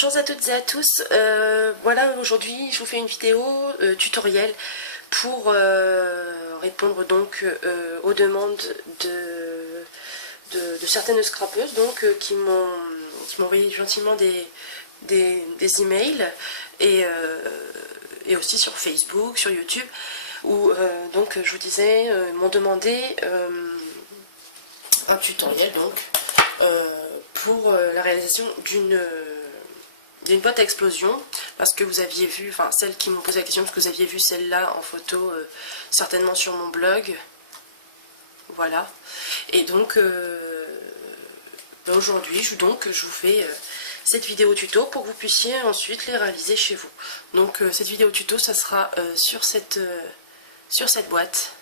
Bonjour à toutes et à tous, voilà aujourd'hui je vous fais une vidéo tutoriel pour répondre donc aux demandes de certaines scrapeuses donc, qui m'ont envoyé gentiment des emails et aussi sur Facebook, sur YouTube où donc je vous disais, m'ont demandé un tutoriel donc pour la réalisation d'une boîte à explosion, parce que vous aviez vu, enfin celles qui m'ont posé la question, parce que vous aviez vu celle-là en photo certainement sur mon blog, voilà. Et donc aujourd'hui je vous fais cette vidéo tuto pour que vous puissiez ensuite les réaliser chez vous. Donc cette vidéo tuto, ça sera sur cette boîte.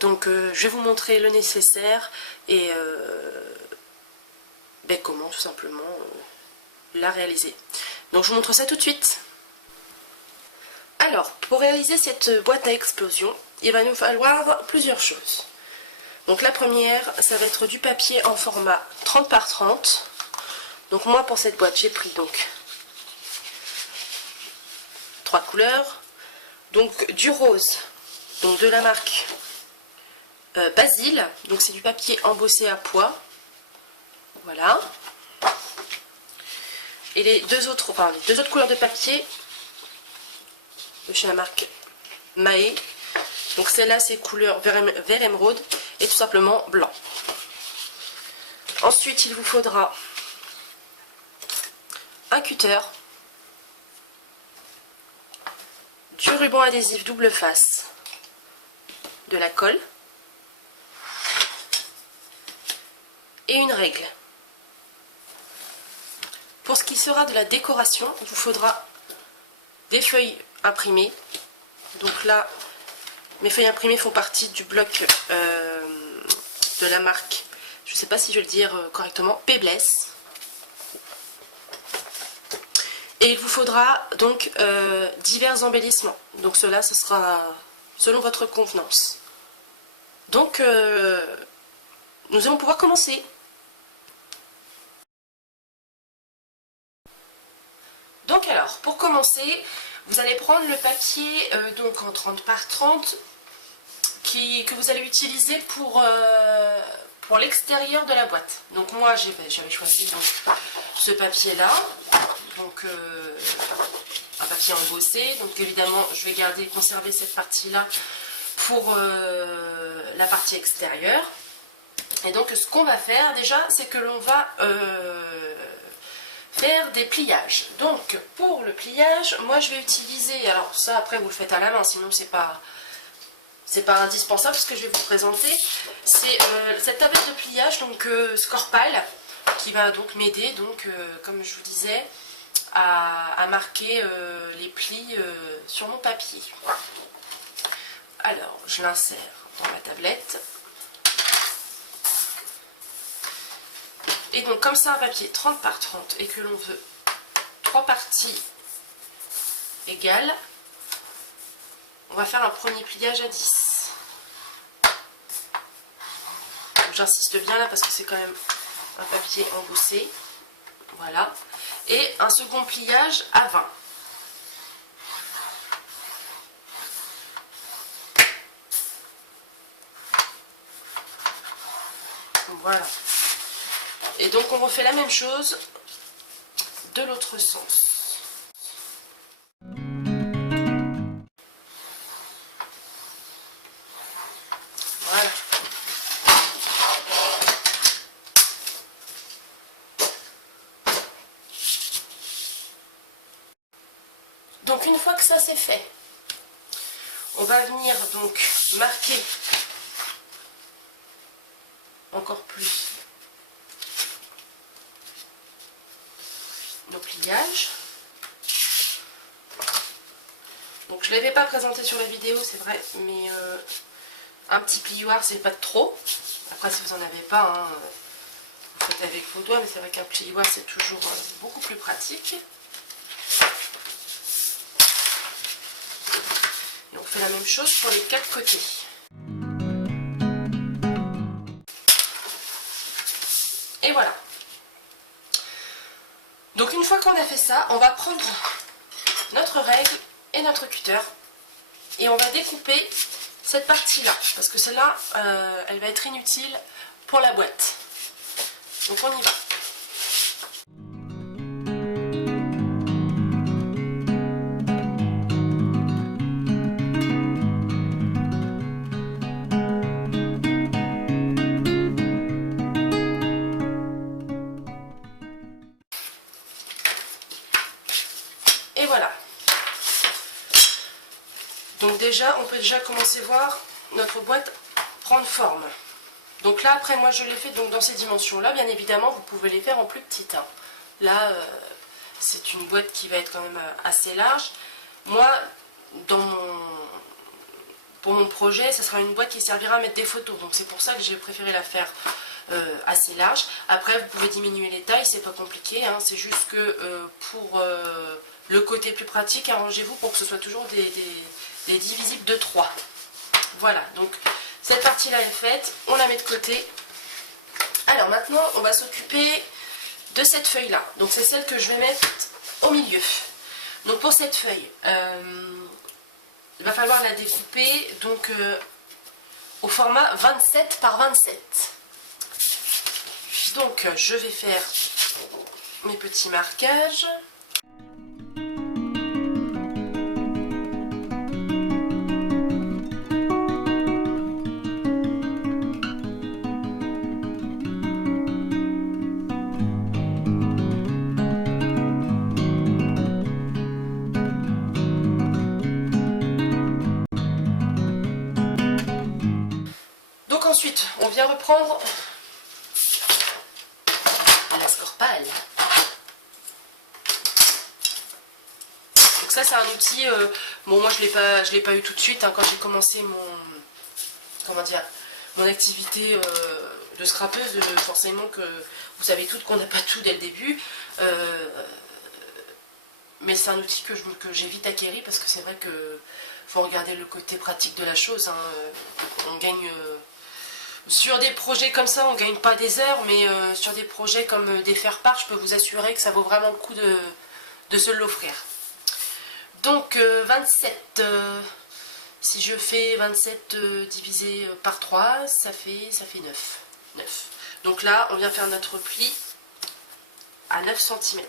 Donc je vais vous montrer le nécessaire et comment tout simplement la réaliser. Donc je vous montre ça tout de suite. Alors, pour réaliser cette boîte à explosion, il va nous falloir plusieurs choses. Donc la première, ça va être du papier en format 30 par 30. Donc moi pour cette boîte, j'ai pris donc 3 couleurs. Donc du rose, donc de la marque Basile, donc c'est du papier embossé à pois, voilà. Et les deux autres couleurs de papier de chez la marque Mahé, donc celle-là c'est couleur vert émeraude et tout simplement blanc. Ensuite il vous faudra un cutter, du ruban adhésif double face, de la colle et une règle. Pour ce qui sera de la décoration, il vous faudra des feuilles imprimées. Donc là, mes feuilles imprimées font partie du bloc de la marque, je ne sais pas si je vais le dire correctement, Pebless. Et il vous faudra donc divers embellissements. Donc cela, ce sera selon votre convenance. Donc nous allons pouvoir commencer. Donc alors, pour commencer, vous allez prendre le papier donc en 30 par 30 que vous allez utiliser pour l'extérieur de la boîte. Donc moi j'avais choisi donc, ce papier là, donc un papier embossé. Donc évidemment je vais conserver cette partie là pour la partie extérieure. Et donc ce qu'on va faire déjà, c'est que l'on va faire des pliages. Donc pour le pliage, moi je vais utiliser, alors ça après vous le faites à la main, sinon c'est pas indispensable. Ce que je vais vous présenter, c'est cette tablette de pliage, donc Scorpal, qui va donc m'aider, donc comme je vous disais, à marquer les plis sur mon papier. Alors je l'insère dans la tablette. Et donc comme c'est un papier 30 par 30 et que l'on veut 3 parties égales, on va faire un premier pliage à 10. J'insiste bien là parce que c'est quand même un papier embossé. Voilà. Et un second pliage à 20. Voilà. Et donc on refait la même chose de l'autre sens. Voilà. Donc une fois que ça c'est fait, on va venir donc marquer encore plus nos pliages. Donc je ne l'avais pas présenté sur la vidéo, c'est vrai, mais un petit plioir c'est pas de trop. Après si vous n'en avez pas, hein, vous faites avec vos doigts, mais c'est vrai qu'un plioir c'est toujours beaucoup plus pratique. fait la même chose pour les 4 côtés. Et voilà. Donc une fois qu'on a fait ça, on va prendre notre règle et notre cutter et on va découper cette partie-là, parce que celle-là, elle va être inutile pour la boîte. Donc on y va. Et voilà. Donc déjà, on peut déjà commencer à voir notre boîte prendre forme. Donc là, après, moi, je l'ai fait donc dans ces dimensions-là. Bien évidemment, vous pouvez les faire en plus petites. Hein. Là, c'est une boîte qui va être quand même assez large. Moi, pour mon projet, ce sera une boîte qui servira à mettre des photos. Donc c'est pour ça que j'ai préféré la faire assez large. Après, vous pouvez diminuer les tailles, c'est pas compliqué. Hein. C'est juste que pour le côté plus pratique, arrangez-vous pour que ce soit toujours des divisibles de 3. Voilà, donc cette partie-là est faite. On la met de côté. Alors maintenant, on va s'occuper de cette feuille-là. Donc c'est celle que je vais mettre au milieu. Donc pour cette feuille, il va falloir la découper donc au format 27 par 27. Donc je vais faire mes petits marquages. Donc ensuite, on vient reprendre la scorpale. Donc ça c'est un outil, bon moi je l'ai pas eu tout de suite hein, quand j'ai commencé mon activité de scrapeuse, forcément que vous savez toutes qu'on n'a pas tout dès le début, mais c'est un outil que j'ai vite acquéri parce que c'est vrai que faut regarder le côté pratique de la chose, hein. On gagne sur des projets comme ça, on ne gagne pas des heures, mais sur des projets comme des faire-part, je peux vous assurer que ça vaut vraiment le coup de se l'offrir. Donc 27, si je fais 27 divisé par 3, ça fait 9. Donc là, on vient faire notre pli à 9 cm.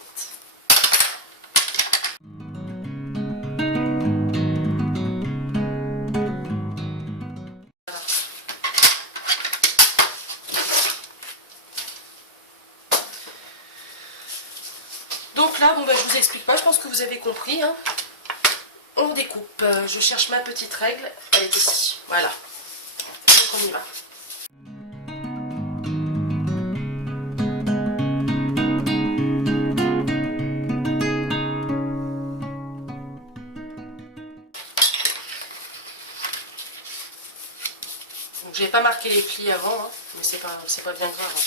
Donc là, bon, bah, je vous explique pas, je pense que vous avez compris. Hein. On découpe. Je cherche ma petite règle. Elle est ici. Voilà. Donc on y va. Donc j'ai pas marqué les plis avant, hein, mais c'est pas bien grave. Hein.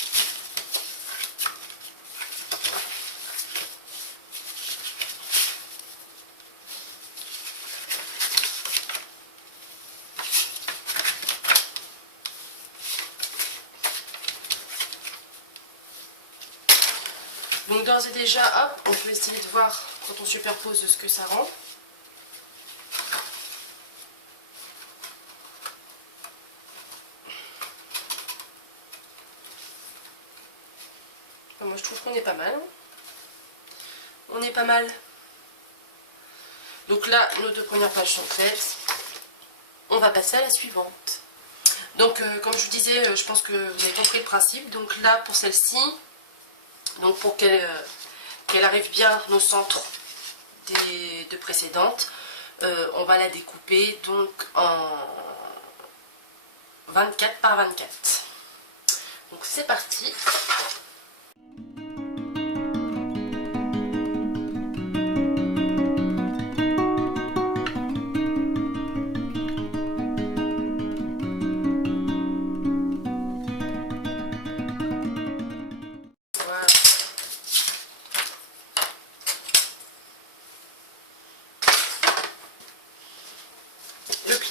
Donc d'ores et déjà, hop, on peut essayer de voir quand on superpose ce que ça rend. Enfin, moi je trouve qu'on est pas mal. Hein. On est pas mal. Donc là, nos 2 premières pages sont faites. On va passer à la suivante. Donc comme je vous disais, je pense que vous avez compris le principe. Donc là, pour celle-ci, donc pour qu'elle arrive bien au centre des 2 précédentes, on va la découper donc en 24 par 24. Donc c'est parti.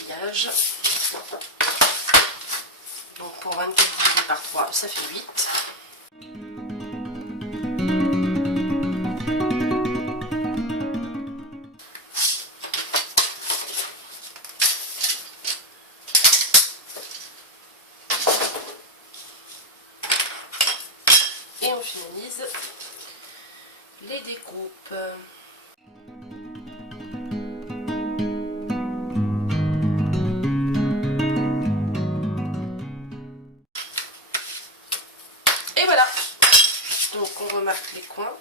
pliage. Donc pour 24 divisé par 3, ça fait 8. Et on finalise les découpes. Et voilà. Donc on remarque les coins.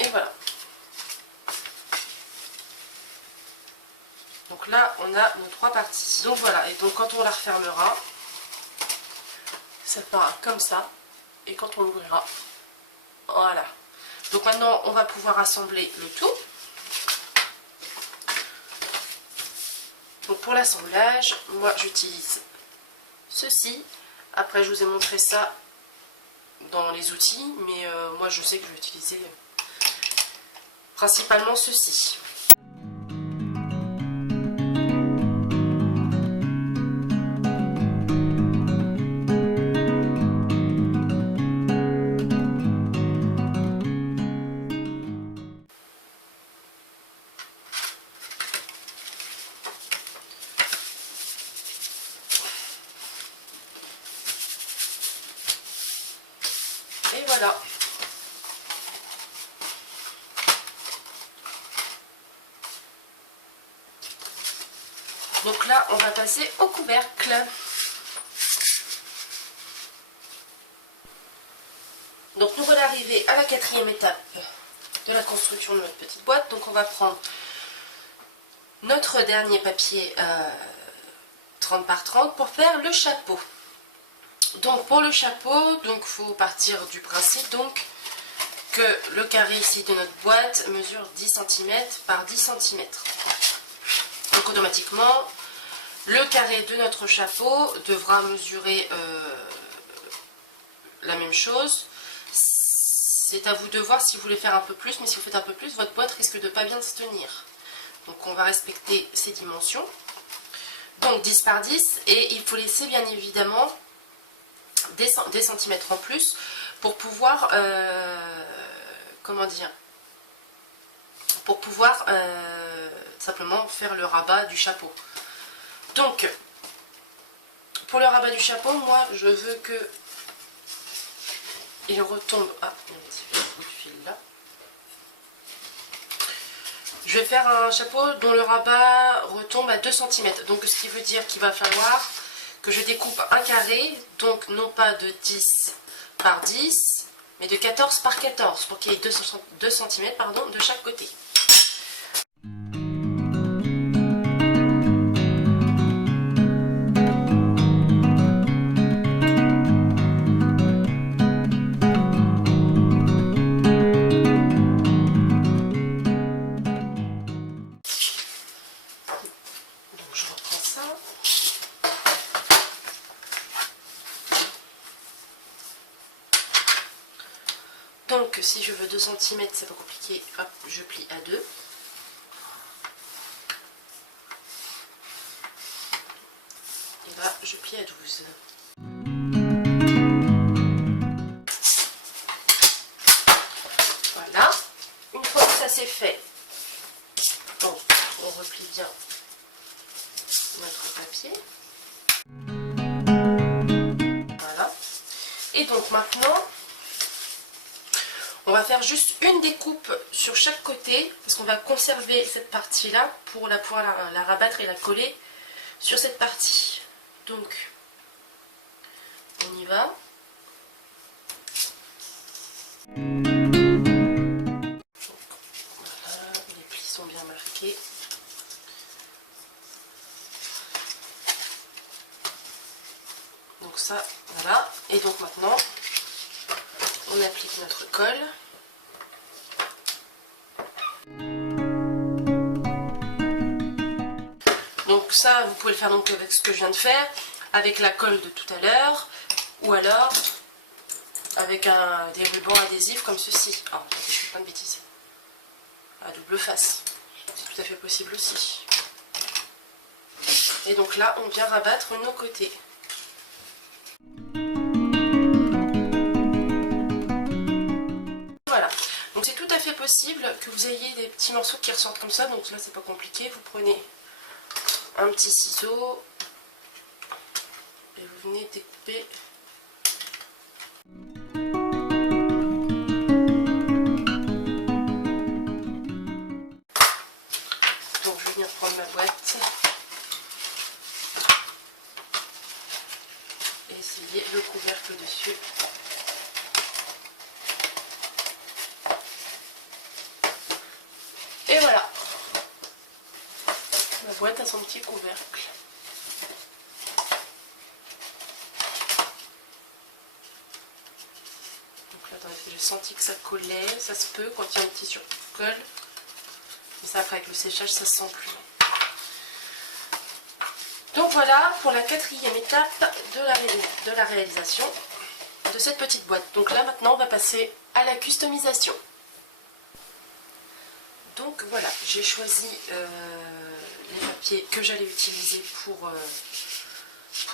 Et voilà. Donc là, on a nos 3 parties. Donc voilà, et donc quand on la refermera, ça fera comme ça. Et quand on l'ouvrira, voilà. Donc maintenant, on va pouvoir assembler le tout. Donc pour l'assemblage, moi j'utilise ceci. Après, je vous ai montré ça dans les outils, mais moi je sais que je vais utiliser principalement ceci. Et voilà. Donc là, on va passer au couvercle. Donc nous voilà arrivés à la 4e étape de la construction de notre petite boîte. Donc on va prendre notre dernier papier 30 par 30 pour faire le chapeau. Donc pour le chapeau, donc faut partir du principe donc que le carré ici de notre boîte mesure 10 cm par 10 cm. Donc automatiquement, le carré de notre chapeau devra mesurer la même chose. C'est à vous de voir si vous voulez faire un peu plus, mais si vous faites un peu plus, votre boîte risque de ne pas bien se tenir. Donc on va respecter ces dimensions. Donc 10 par 10, et il faut laisser bien évidemment des centimètres en plus pour pouvoir comment dire, pour pouvoir simplement faire le rabat du chapeau. Donc pour le rabat du chapeau, moi je veux que il retombe. Ah, il y a un petit bout de fil là. Je vais faire un chapeau dont le rabat retombe à 2 cm. Donc ce qui veut dire qu'il va falloir que je découpe un carré, donc non pas de 10 par 10, mais de 14 par 14, pour qu'il y ait 2 cm pardon, de chaque côté. Donc je reprends ça. Donc si je veux 2 cm, c'est pas compliqué, hop, je plie à 2. Et là, je plie à 12. Voilà. Une fois que ça c'est fait, donc on replie bien notre papier. Voilà. Et donc maintenant, on va faire juste une découpe sur chaque côté, parce qu'on va conserver cette partie-là pour pouvoir la rabattre et la coller sur cette partie. Donc, on y va. Donc, voilà, les plis sont bien marqués. Donc ça, voilà. Et donc maintenant, on applique notre colle. Donc ça, vous pouvez le faire donc avec ce que je viens de faire, avec la colle de tout à l'heure, ou alors avec des rubans adhésifs comme ceci. Oh, je fais plein de bêtises. À double face, c'est tout à fait possible aussi. Et donc là, on vient rabattre nos côtés. Voilà, donc c'est tout à fait possible que vous ayez des petits morceaux qui ressortent comme ça, donc là c'est pas compliqué, vous prenez un petit ciseau et vous venez découper. Donc je vais venir prendre ma boîte et essayer le couvercle dessus. Et voilà, ma boîte a son petit couvercle. Donc là, attendez, j'ai senti que ça collait, ça se peut quand il y a un petit surcolle. Mais ça, après avec le séchage, ça se sent plus. Donc voilà pour la quatrième étape de la réalisation de cette petite boîte. Donc là, maintenant, on va passer à la customisation. Donc voilà, j'ai choisi les papiers que j'allais utiliser pour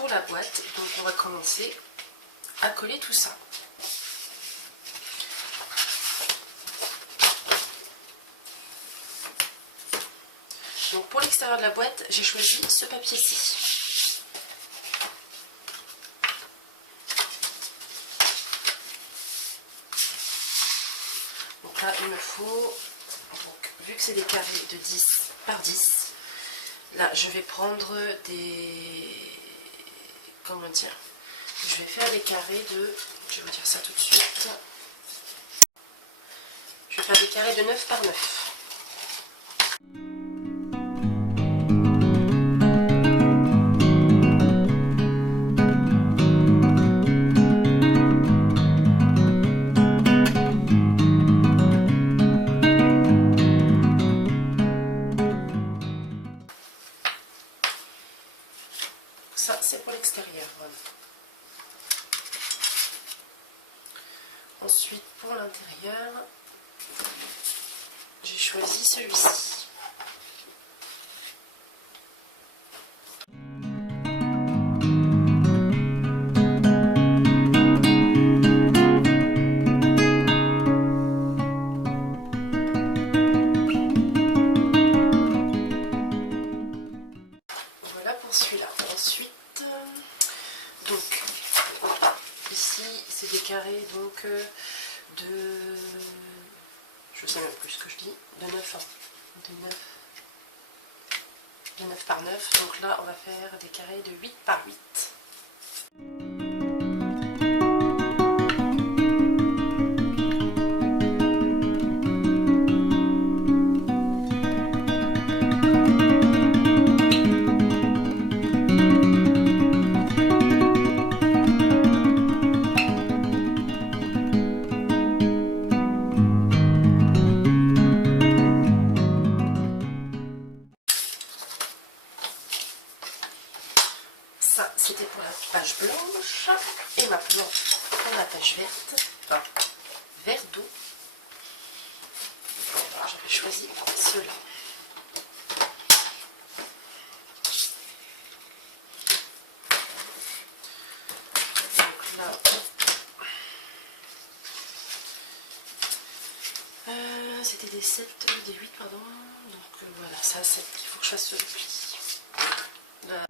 la boîte. Donc on va commencer à coller tout ça. Donc pour l'extérieur de la boîte, j'ai choisi ce papier-ci. Donc là, il me faut... Donc, vu que c'est des carrés de 10 par 10, là je vais prendre des... Comment dire? Je vais faire des carrés de... Je vais vous dire ça tout de suite. Je vais faire des carrés de 9 par 9. Ça, c'est pour l'extérieur. Ensuite, pour l'intérieur, j'ai choisi celui-ci. Voilà pour celui-là. Ensuite, donc, ici, c'est des carrés donc de... Je sais même plus ce que je dis. De 9, hein. De 9 par 9. Donc là, on va faire des carrés de 8 par 8. Ça, c'était pour la page blanche. Et maintenant, pour la page verte, enfin, vert d'eau, j'avais choisi ceux-là. Donc là, c'était des 7, des 8, pardon. Donc voilà, ça, c'est il faut que je fasse le pli. Là.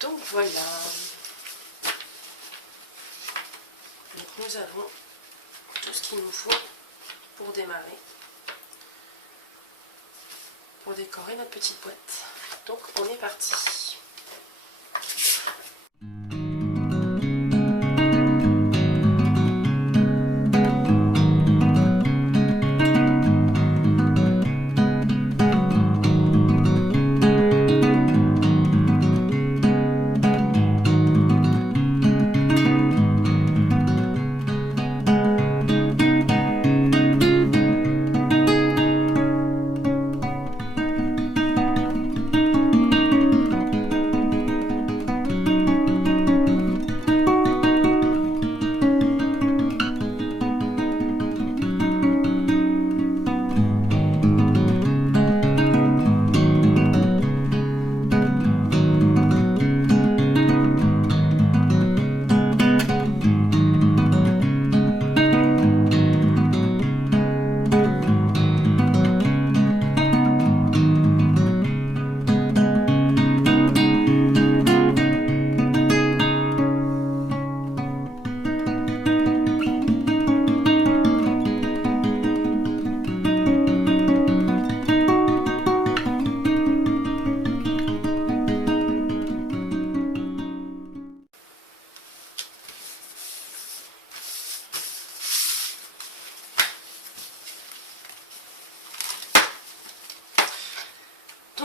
Donc voilà, donc nous avons tout ce qu'il nous faut pour démarrer, pour décorer notre petite boîte. Donc on est parti.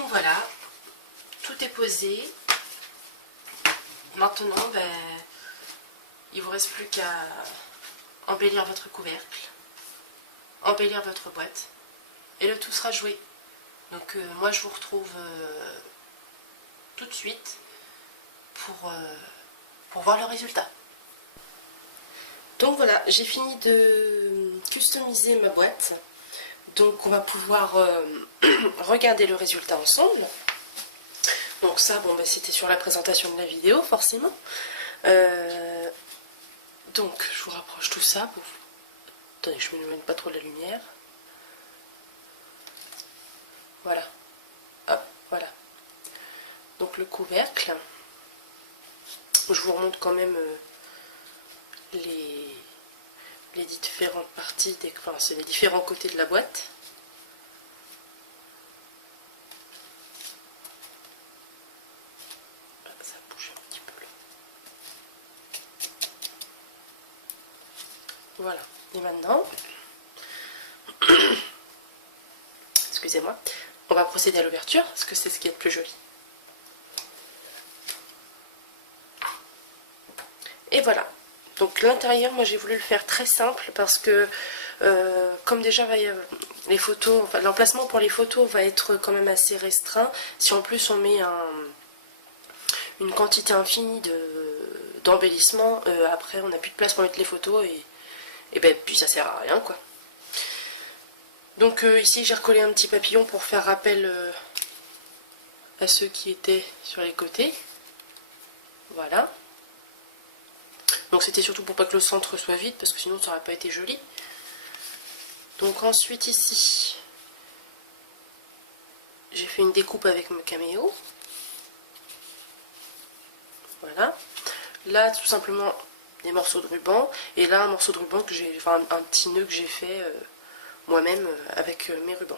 voilà, tout est posé. Maintenant, il ne vous reste plus qu'à embellir votre couvercle, embellir votre boîte, et le tout sera joué. Donc moi je vous retrouve tout de suite pour voir le résultat. Donc voilà, j'ai fini de customiser ma boîte. Donc on va pouvoir regarder le résultat ensemble. Donc ça, bon, c'était sur la présentation de la vidéo, forcément. Donc je vous rapproche tout ça. Attendez, je ne m'éloigne pas trop de la lumière. Voilà. Hop, voilà. Donc le couvercle. Je vous remonte quand même les différentes parties, enfin c'est les différents côtés de la boîte. Ça bouge un petit peu là. Voilà. Et maintenant, excusez-moi, on va procéder à l'ouverture parce que c'est ce qui est le plus joli. Et voilà. Donc l'intérieur, moi j'ai voulu le faire très simple parce que comme déjà les photos, enfin, l'emplacement pour les photos va être quand même assez restreint. Si en plus on met une quantité infinie d'embellissement, après on n'a plus de place pour mettre les photos et puis ça sert à rien quoi. Donc ici j'ai recollé un petit papillon pour faire rappel à ceux qui étaient sur les côtés. Voilà. Donc c'était surtout pour pas que le centre soit vide, parce que sinon ça n'aurait pas été joli. Donc ensuite ici, j'ai fait une découpe avec mon caméo. Voilà. Là tout simplement des morceaux de ruban. Et là un morceau de ruban que j'ai, enfin un petit nœud que j'ai fait moi-même avec mes rubans.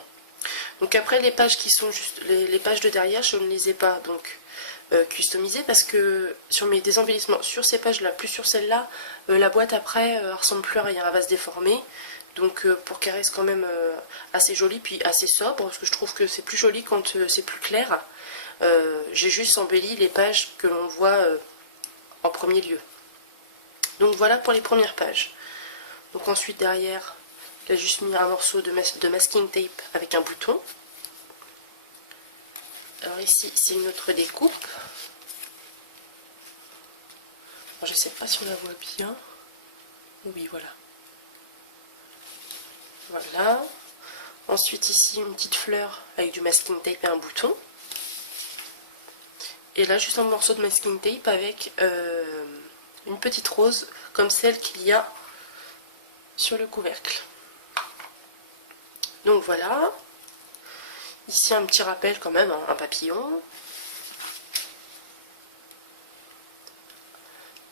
Donc après les pages qui sont juste, les pages de derrière, je ne les ai pas donc customisées parce que sur mes désembellissements, sur ces pages là, plus sur celle-là, la boîte après ressemble plus à rien, elle va se déformer. Donc pour qu'elle reste quand même assez jolie, puis assez sobre, parce que je trouve que c'est plus joli quand c'est plus clair. J'ai juste embelli les pages que l'on voit en premier lieu. Donc voilà pour les premières pages. Donc ensuite derrière, j'ai juste mis un morceau de masking tape avec un bouton. Alors ici c'est une autre découpe. Alors, je ne sais pas si on la voit bien. Oui, voilà. Voilà. Ensuite ici une petite fleur avec du masking tape et un bouton. Et là juste un morceau de masking tape avec une petite rose comme celle qu'il y a sur le couvercle. Donc voilà. Ici un petit rappel quand même, hein, un papillon.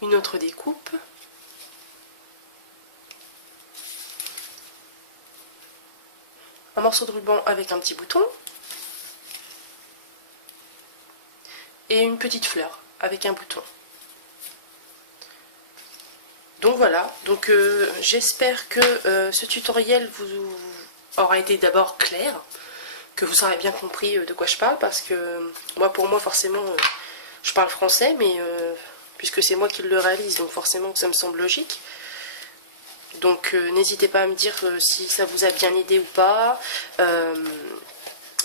Une autre découpe. Un morceau de ruban avec un petit bouton. Et une petite fleur avec un bouton. Donc voilà, donc j'espère que ce tutoriel vous aura été d'abord clair, que vous aurez bien compris de quoi je parle, parce que pour moi forcément je parle français, mais puisque c'est moi qui le réalise, donc forcément ça me semble logique. Donc n'hésitez pas à me dire si ça vous a bien aidé ou pas.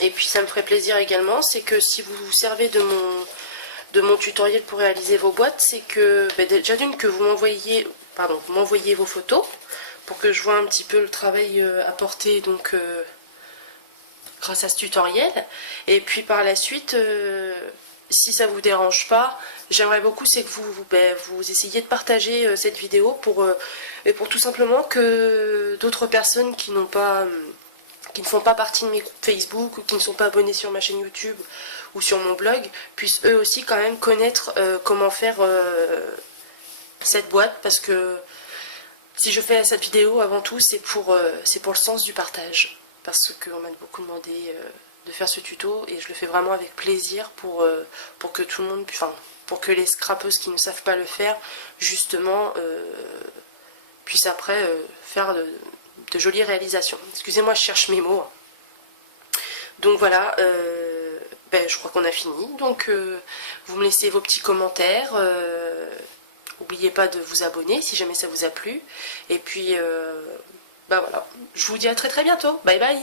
Et puis ça me ferait plaisir également, c'est que si vous vous servez de mon tutoriel pour réaliser vos boîtes, c'est que déjà d'une que vous m'envoyiez vos photos pour que je vois un petit peu le travail apporté donc grâce à ce tutoriel. Et puis par la suite, si ça vous dérange pas, j'aimerais beaucoup c'est que vous essayiez de partager cette vidéo pour tout simplement que d'autres personnes qui ne font pas partie de mes groupes Facebook ou qui ne sont pas abonnés sur ma chaîne YouTube ou sur mon blog puissent eux aussi quand même connaître comment faire cette boîte, parce que si je fais cette vidéo avant tout c'est pour le sens du partage, parce qu'on m'a beaucoup demandé de faire ce tuto et je le fais vraiment avec plaisir pour que tout le monde, pour que les scrapeuses qui ne savent pas le faire justement puissent après faire de jolies réalisations. Excusez-moi, je cherche mes mots. Donc voilà, ben, je crois qu'on a fini. Donc vous me laissez vos petits commentaires. N'oubliez pas de vous abonner si jamais ça vous a plu. Et puis, bah voilà. Je vous dis à très très bientôt. Bye bye.